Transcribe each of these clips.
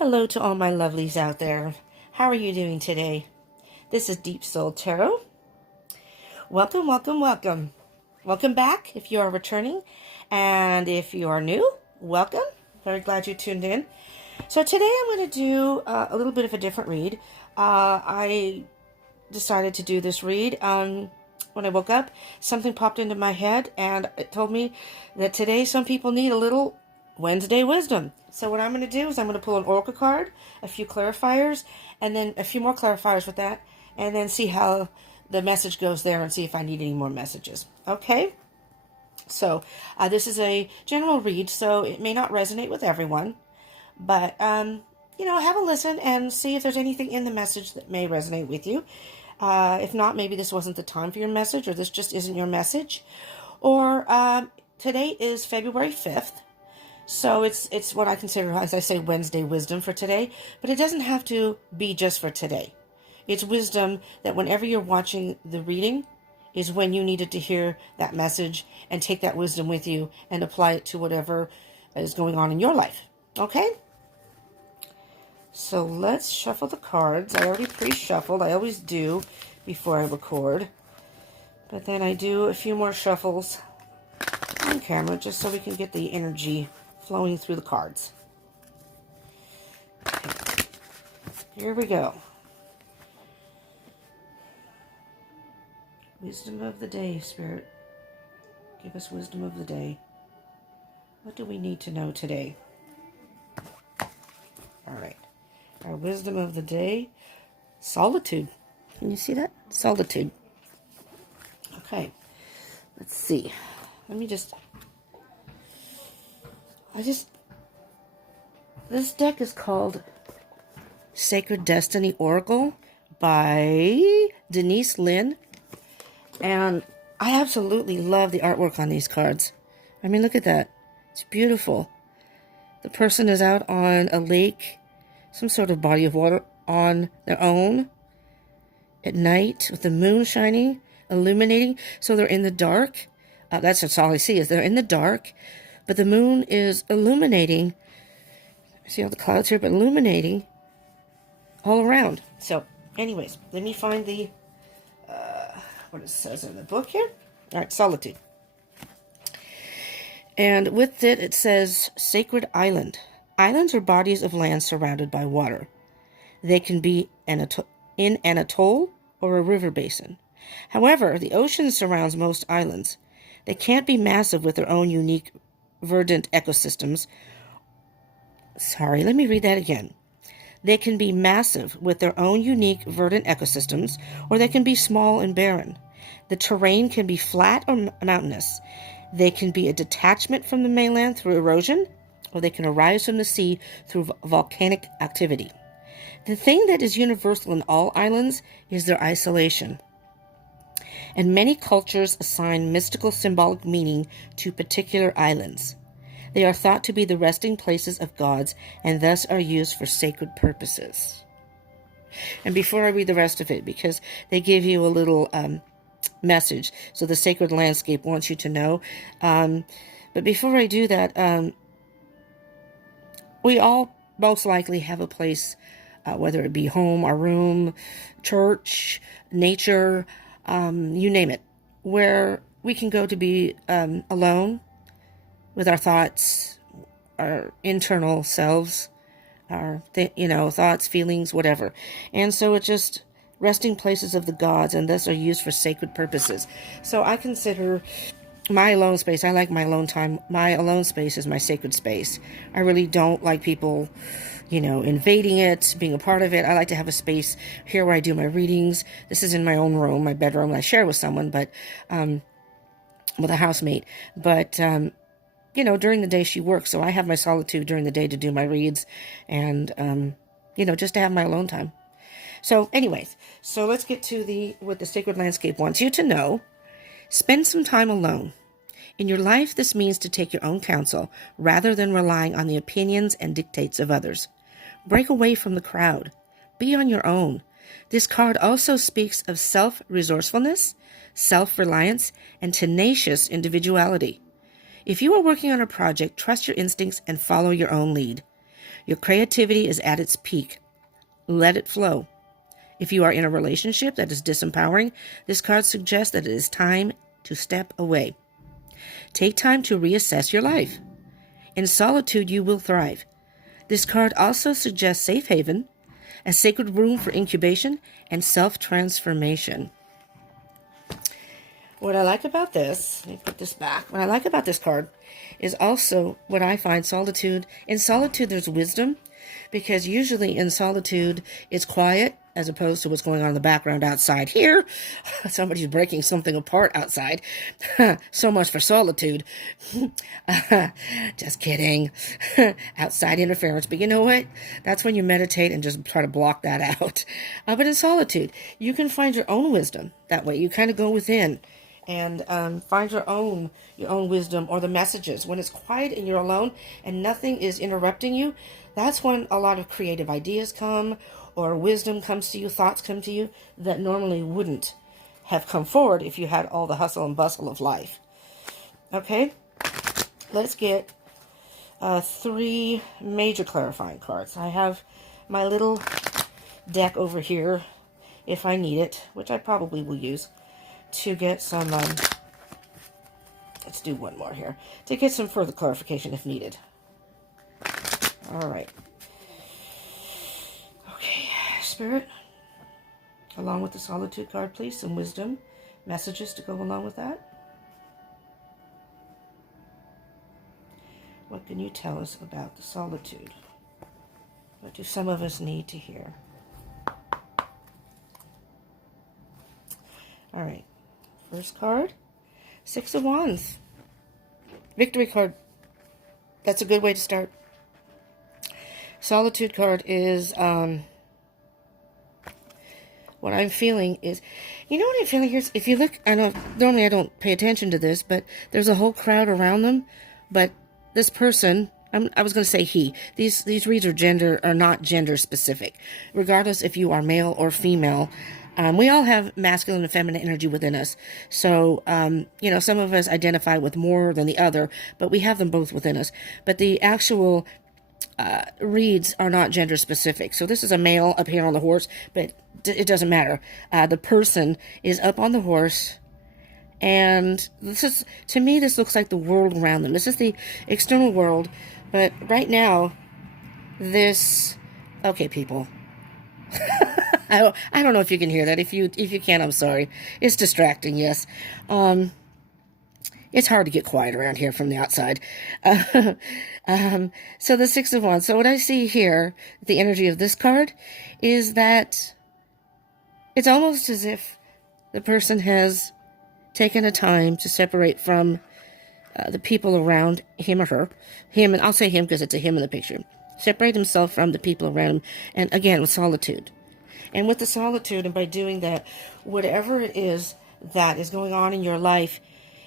Hello to all my lovelies out there. How are you doing today? This is Deep Soul Tarot. Welcome, welcome, welcome. Welcome back if you are returning. And if you are new, welcome. Very glad you tuned in. So today I'm going to do a little bit of a different read. I decided to do this read when I woke up. Something popped into my head and it told me that today some people need a little Wednesday wisdom. So what I'm going to do is I'm going to pull an oracle card, a few clarifiers, and then a few more clarifiers with that, and then see how the message goes there and see if I need any more messages. Okay? So this is a general read, so it may not resonate with everyone, but, have a listen and see if there's anything in the message that may resonate with you. If not, maybe this wasn't the time for your message, or this just isn't your message. Or today is February 5th. So it's what I consider, as I say, Wednesday wisdom for today. But it doesn't have to be just for today. It's wisdom that whenever you're watching the reading is when you needed to hear that message and take that wisdom with you and apply it to whatever is going on in your life. Okay? So let's shuffle the cards. I already pre-shuffled. I always do before I record. But then I do a few more shuffles on camera just so we can get the energy flowing through the cards. Okay. Here we go. Wisdom of the day, Spirit. Give us wisdom of the day. What do we need to know today? All right. Our wisdom of the day, solitude. Can you see that? Solitude. Okay. Let's see. This deck is called Sacred Destiny Oracle by Denise Lynn. And I absolutely love the artwork on these cards. I mean, look at that. It's beautiful. The person is out on a lake, some sort of body of water on their own at night with the moon shining, illuminating. So they're in the dark. That's all I see is they're in the dark, but the moon is illuminating. See all the clouds here, but illuminating all around. So anyways, let me find the, what it says in the book here. All right, Solitude. And with it, it says Sacred Island. Islands are bodies of land surrounded by water. They can be in an atoll or a river basin. However, the ocean surrounds most islands. They can't be massive with their own unique verdant ecosystems. Sorry, let me read that again. They can be massive with their own unique verdant ecosystems, or they can be small and barren. The terrain can be flat or mountainous. They can be a detachment from the mainland through erosion, or they can arise from the sea through volcanic activity. The thing that is universal in all islands is their isolation. And many cultures assign mystical symbolic meaning to particular islands. They are thought to be the resting places of gods and thus are used for sacred purposes. And before I read the rest of it, because they give you a little message, so the sacred landscape wants you to know. But before I do that, we all most likely have a place, whether it be home, our room, church, nature, you name it, where we can go to be alone with our thoughts, our internal selves, our thoughts, feelings, whatever. And so it's just resting places of the gods, and thus are used for sacred purposes. So I consider my alone space, I like my alone time. My alone space is my sacred space. I really don't like people, invading it, being a part of it. I like to have a space here where I do my readings. This is in my own room, my bedroom. I share with someone, but with a housemate. But during the day she works, so I have my solitude during the day to do my reads and, just to have my alone time. So anyways, so let's get to what the Sacred Landscape wants you to know. Spend some time alone. In your life, this means to take your own counsel rather than relying on the opinions and dictates of others. Break away from the crowd. Be on your own. This card also speaks of self-resourcefulness, self-reliance, and tenacious individuality. If you are working on a project, trust your instincts and follow your own lead. Your creativity is at its peak. Let it flow. If you are in a relationship that is disempowering, this card suggests that it is time to step away. Take time to reassess your life. In solitude, you will thrive. This card also suggests safe haven, a sacred room for incubation and self-transformation. What I like about this, let me put this back. What I like about this card is also what I find solitude. In solitude, there's wisdom, because usually in solitude, it's quiet as opposed to what's going on in the background outside. Here, somebody's breaking something apart outside. So much for solitude. Just kidding. Outside interference. But you know what? That's when you meditate and just try to block that out. But in solitude, you can find your own wisdom. That way, you kind of go within and find your own wisdom, or the messages. When it's quiet and you're alone and nothing is interrupting you, that's when a lot of creative ideas come, or wisdom comes to you, thoughts come to you that normally wouldn't have come forward if you had all the hustle and bustle of life. Okay, let's get 3 major clarifying cards. I have my little deck over here if I need it, which I probably will use, to get some, let's do one more here, to get some further clarification if needed. All right. Okay, Spirit, along with the Solitude card, please, some wisdom, messages to go along with that. What can you tell us about the Solitude? What do some of us need to hear? All right. First card, 6 of Wands. Victory card. That's a good way to start. Solitude card is, what I'm feeling is, you know what I'm feeling here? If you look, I know, normally I don't pay attention to this, but there's a whole crowd around them. But this person, I was going to say he. These reads are not gender specific. Regardless if you are male or female, we all have masculine and feminine energy within us. So, some of us identify with more than the other, but we have them both within us. But the actual reads are not gender specific. So this is a male up here on the horse, but it doesn't matter. The person is up on the horse, and this is, to me, this looks like the world around them. This is the external world, but right now, okay, people. I don't know if you can hear that. If you can, I'm sorry. It's distracting, yes. It's hard to get quiet around here from the outside. So the 6 of Wands. So what I see here, the energy of this card, is that it's almost as if the person has taken a time to separate from the people around him or her. Him, and I'll say him because it's a him in the picture. Separate himself from the people around him. And again, with solitude. And with the solitude, and by doing that, whatever it is that is going on in your life,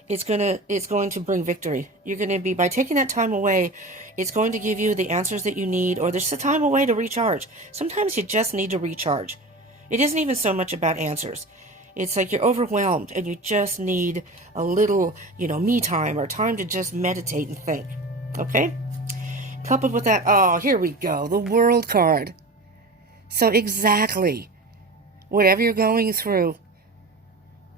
it's going to bring victory. You're going to be, by taking that time away, it's going to give you the answers that you need, or there's a time away to recharge. Sometimes you just need to recharge. It isn't even so much about answers. It's like you're overwhelmed and you just need a little, me time, or time to just meditate and think. Okay? Coupled with that, oh, here we go, the World card. So exactly, whatever you're going through,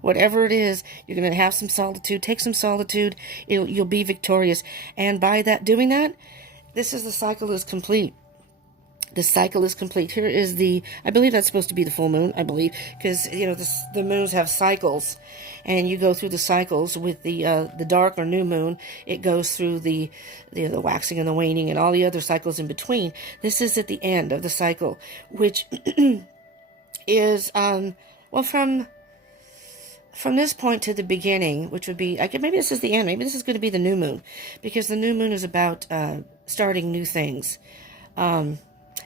whatever it is, you're going to have some solitude. Take some solitude. You'll be victorious. And by doing that, the cycle is complete. The cycle is complete. Here is I believe that's supposed to be the full moon, I believe, because, the moons have cycles, and you go through the cycles with the dark or new moon. It goes through the waxing and the waning and all the other cycles in between. This is at the end of the cycle, which is, from this point to the beginning, which would be, maybe this is the end, maybe this is going to be the new moon, because the new moon is about starting new things.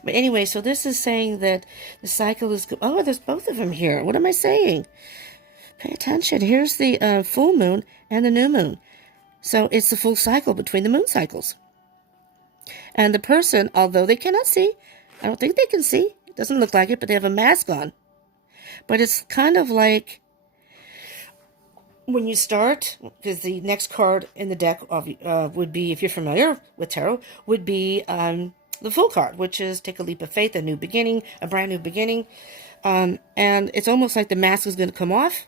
But anyway, so this is saying that the cycle is, there's both of them here. What am I saying? Pay attention. Here's the full moon and the new moon. So it's the full cycle between the moon cycles. And the person, although they cannot see, I don't think they can see, it doesn't look like it, but they have a mask on. But it's kind of like, when you start, because the next card in the deck would be, if you're familiar with tarot, would be the Fool card, which is take a leap of faith, a new beginning, a brand new beginning. And it's almost like the mask is going to come off.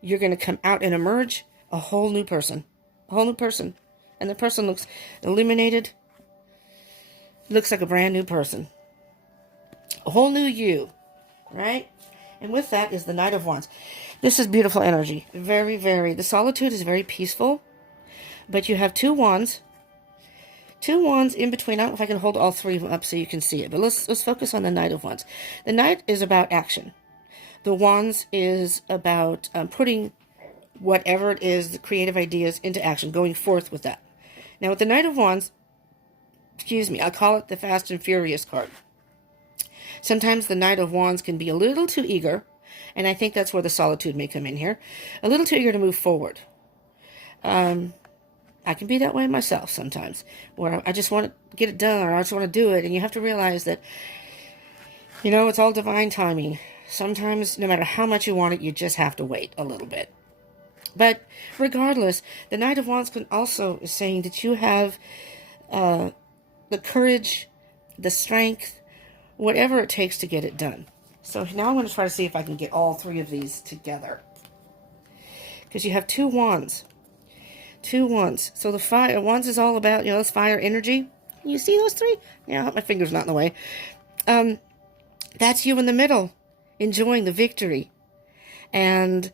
You're going to come out and emerge a whole new person. A whole new person. And the person looks illuminated. Looks like a brand new person. A whole new you. Right? And with that is the Knight of Wands. This is beautiful energy. Very, very. The Solitude is very peaceful. But you have two wands. Two wands in between. I don't know if I can hold all three of them up so you can see it. But let's focus on the Knight of Wands. The Knight is about action. The Wands is about putting whatever it is, the creative ideas, into action, going forth with that. Now, with the Knight of Wands, excuse me, I call it the Fast and Furious card. Sometimes the Knight of Wands can be a little too eager, and I think that's where the Solitude may come in here. A little too eager to move forward. I can be that way myself sometimes, where I just want to get it done, or I just want to do it, and you have to realize that, you know, it's all divine timing. Sometimes, no matter how much you want it, you just have to wait a little bit. But regardless, the Knight of Wands can also is saying that you have the courage, the strength, whatever it takes to get it done. So now I'm going to try to see if I can get all three of these together. Because you have two wands. Two wands. So the fire wands is all about, you know, this fire energy. You see those three? Yeah, I hope my finger's not in the way. That's you in the middle, enjoying the victory. And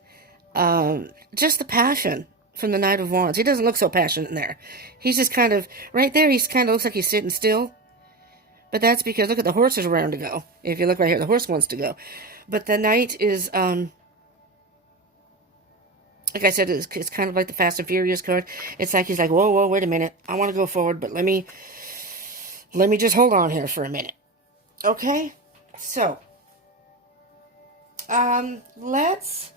just the passion from the Knight of Wands. He doesn't look so passionate in there. He's just kind of, right there, he's kind of looks like he's sitting still. But that's because, look at the horses around to go. If you look right here, the horse wants to go. But the Knight is, like I said, it's kind of like the Fast and Furious card. It's like he's like, whoa, wait a minute. I want to go forward, but let me just hold on here for a minute. Okay? So, let's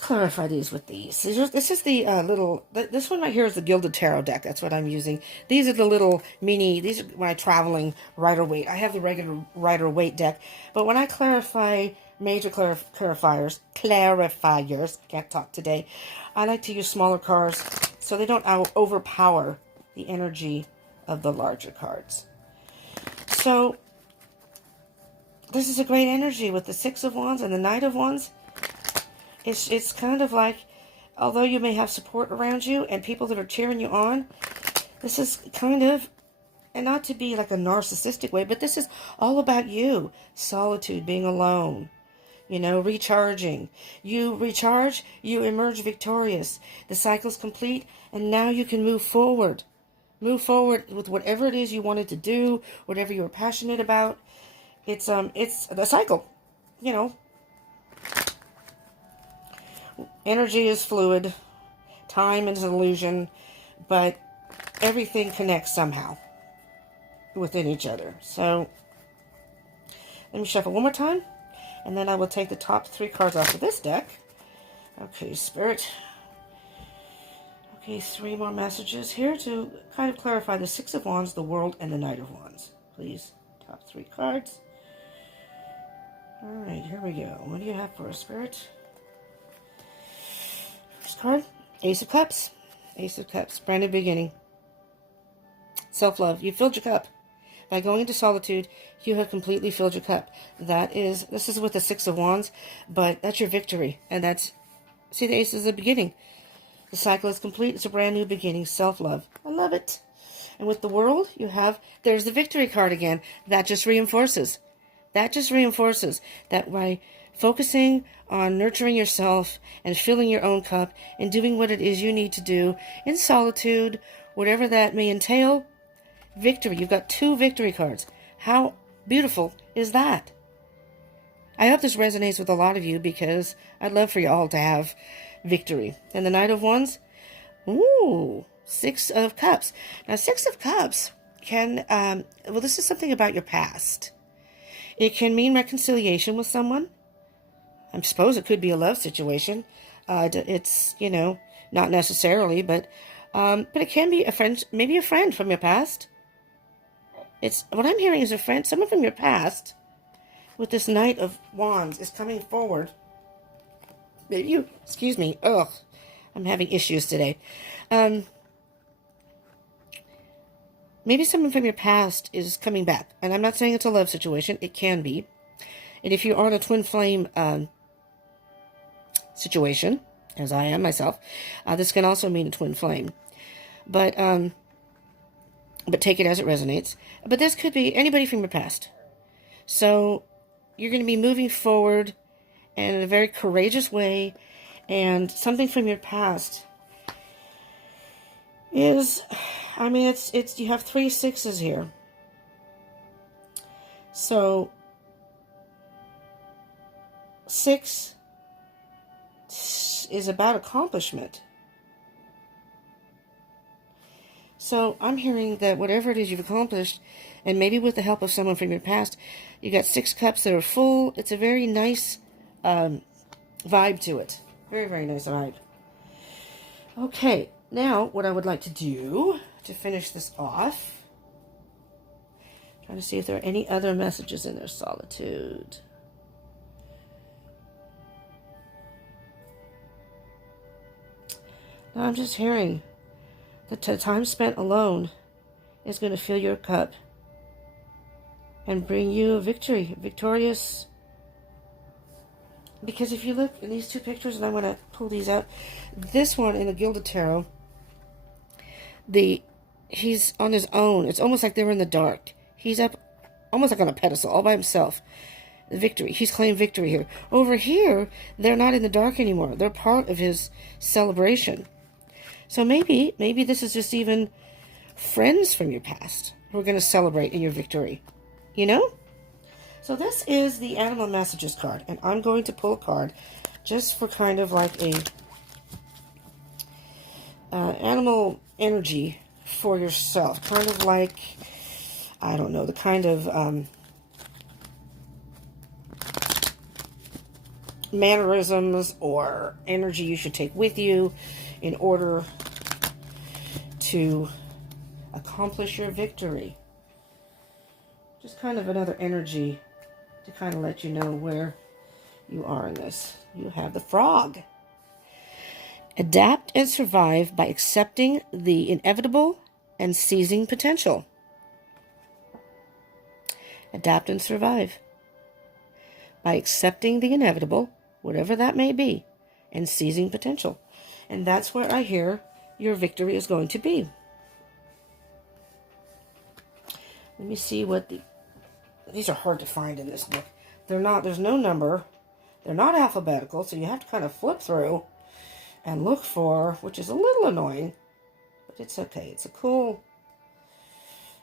clarify these with these. This is the this one right here is the Gilded Tarot deck. That's what I'm using. These are the little these are my traveling Rider-Waite. I have the regular Rider-Waite deck. But when I clarify major clarifiers, can't talk today, I like to use smaller cards so they don't overpower the energy of the larger cards. So, this is a great energy with the Six of Wands and the Knight of Wands. It's kind of like, although you may have support around you and people that are cheering you on, this is kind of, and not to be like a narcissistic way, but this is all about you. Solitude, being alone, you know, recharging. You recharge, you emerge victorious. The cycle's complete, and now you can move forward. Move forward with whatever it is you wanted to do, whatever you were passionate about. It's the cycle, you know. Energy is fluid, time is an illusion, but everything connects somehow within each other. So, let me shuffle one more time, and then I will take the top three cards off of this deck. Okay, Spirit. Okay, three more messages here to kind of clarify the Six of Wands, the World, and the Knight of Wands. Please, top three cards. Alright, here we go. What do you have for us, Spirit? Card, Ace of Cups. Ace of Cups, brand new beginning. Self-love. You filled your cup. By going into solitude, you have completely filled your cup. This is with the Six of Wands, but that's your victory. And that's, see, the Ace is the beginning. The cycle is complete. It's a brand new beginning. Self-love. I love it. And with the World, there's the victory card again. That just reinforces. That by focusing on nurturing yourself and filling your own cup and doing what it is you need to do in solitude, whatever that may entail, victory. You've got two victory cards. How beautiful is that? I hope this resonates with a lot of you because I'd love for you all to have victory. And the Knight of Wands, ooh, Six of Cups. Now, Six of Cups can, this is something about your past. It can mean reconciliation with someone. I suppose it could be a love situation. It's, you know, not necessarily, but it can be a friend, maybe a friend from your past. It's what I'm hearing is a friend, someone from your past, with this Knight of Wands is coming forward. Maybe you, excuse me, I'm having issues today. maybe someone from your past is coming back. And I'm not saying it's a love situation. It can be. And if you are in a twin flame situation, as I am myself, this can also mean a twin flame. But take it as it resonates. But this could be anybody from your past. So you're going to be moving forward in a very courageous way, and something from your past is, I mean, it's you have 3 6s here. So 6 is about accomplishment. So I'm hearing that whatever it is you've accomplished, and maybe with the help of someone from your past, you got 6 cups that are full. It's a very nice vibe to it. Very, very nice vibe. Okay, now what I would like to do to finish this off, trying to see if there are any other messages in there. Solitude. Now I'm just hearing that the time spent alone is going to fill your cup and bring you a victory, victorious. Because if you look in these 2 pictures, and I'm going to pull these out, this one in the Gilded Tarot, he's on his own. It's almost like they were in the dark. He's up almost like on a pedestal, all by himself. The victory. He's claimed victory here. Over here, they're not in the dark anymore. They're part of his celebration. So maybe this is just even friends from your past who are going to celebrate in your victory. You know? So this is the Animal Messages card, and I'm going to pull a card just for kind of like a animal energy for yourself. Kind of like, I don't know, the kind of mannerisms or energy you should take with you in order to accomplish your victory. Just kind of another energy to kind of let you know where you are in this. You have the Frog. Adapt and survive by accepting the inevitable and seizing potential. Adapt and survive by accepting the inevitable, whatever that may be, and seizing potential. And that's where I hear your victory is going to be. Let me see what these are hard to find in this book. There's no number. They're not alphabetical, so you have to kind of flip through and look for, which is a little annoying, but it's okay. It's a cool...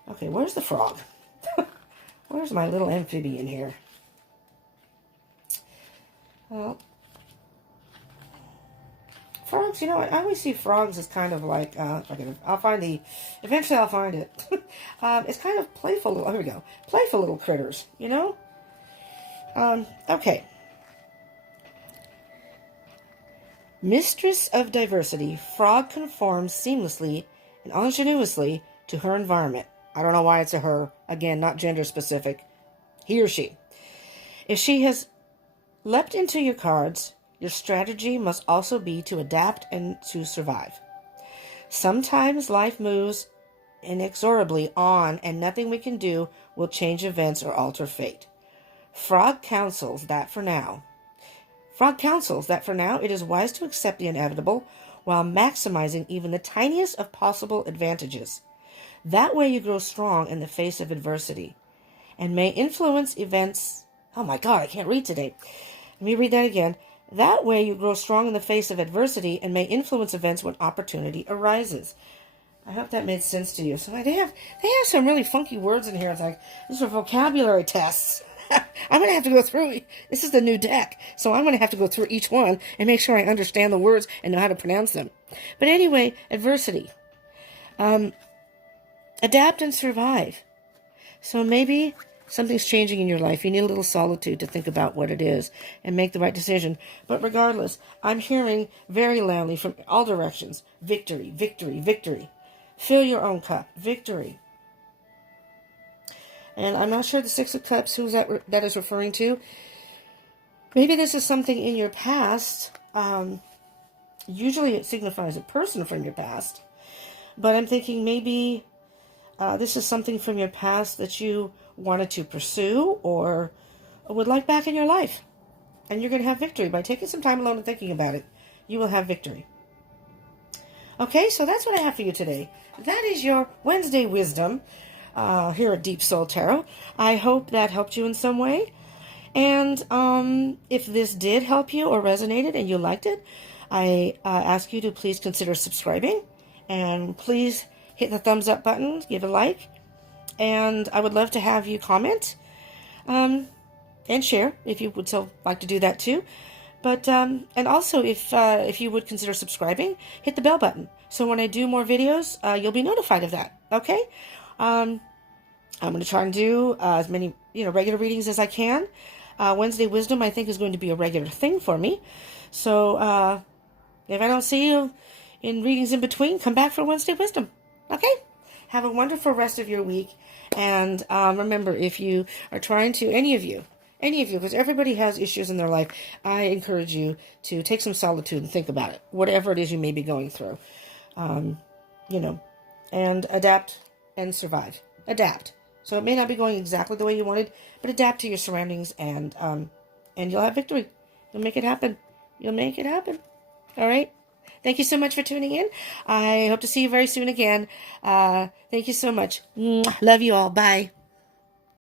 Okay, where's the frog? Where's my little amphibian here? Well, frogs, you know what? I always see frogs as kind of like, eventually I'll find it. It's kind of playful little, here we go. Playful little critters, you know? Okay. Mistress of diversity, frog conforms seamlessly and ingenuously to her environment. I don't know why it's a her. Again, not gender specific. He or she. If she has leapt into your cards, your strategy must also be to adapt and to survive. Sometimes life moves inexorably on, and nothing we can do will change events or alter fate. Frog counsels that for now it is wise to accept the inevitable while maximizing even the tiniest of possible advantages. That way you grow strong in the face of adversity and may influence events. Oh my God, I can't read today. Let me read that again. That way you grow strong in the face of adversity and may influence events when opportunity arises. I hope that made sense to you. So they have some really funky words in here. It's like, these are vocabulary tests. I'm going to have to go through. This is the new deck. So I'm going to have to go through each one and make sure I understand the words and know how to pronounce them. But anyway, adversity. Adapt and survive. So maybe something's changing in your life. You need a little solitude to think about what it is and make the right decision. But regardless, I'm hearing very loudly from all directions, victory, victory, victory. Fill your own cup. Victory. And I'm not sure the Six of Cups, who's that is referring to. Maybe this is something in your past. Usually it signifies a person from your past. But I'm thinking maybe this is something from your past that you wanted to pursue or would like back in your life. And you're going to have victory by taking some time alone and thinking about it. You will have victory. Okay, so that's what I have for you today. That is your Wednesday wisdom here at Deep Soul Tarot. I hope that helped you in some way. And if this did help you or resonated and you liked it, I ask you to please consider subscribing. And please hit the thumbs up button, give a like. And I would love to have you comment and share if you would so like to do that too. But and also if you would consider subscribing, hit the bell button. So when I do more videos, you'll be notified of that. Okay? I'm going to try and do as many regular readings as I can. Wednesday Wisdom, I think, is going to be a regular thing for me. So if I don't see you in readings in between, come back for Wednesday Wisdom. Okay? Have a wonderful rest of your week. And remember, if you are trying to, any of you, because everybody has issues in their life, I encourage you to take some solitude and think about it, whatever it is you may be going through. And adapt and survive. Adapt. So it may not be going exactly the way you wanted, but adapt to your surroundings and you'll have victory. You'll make it happen. You'll make it happen. All right? Thank you so much for tuning in. I hope to see you very soon again. Thank you so much. Love you all. Bye.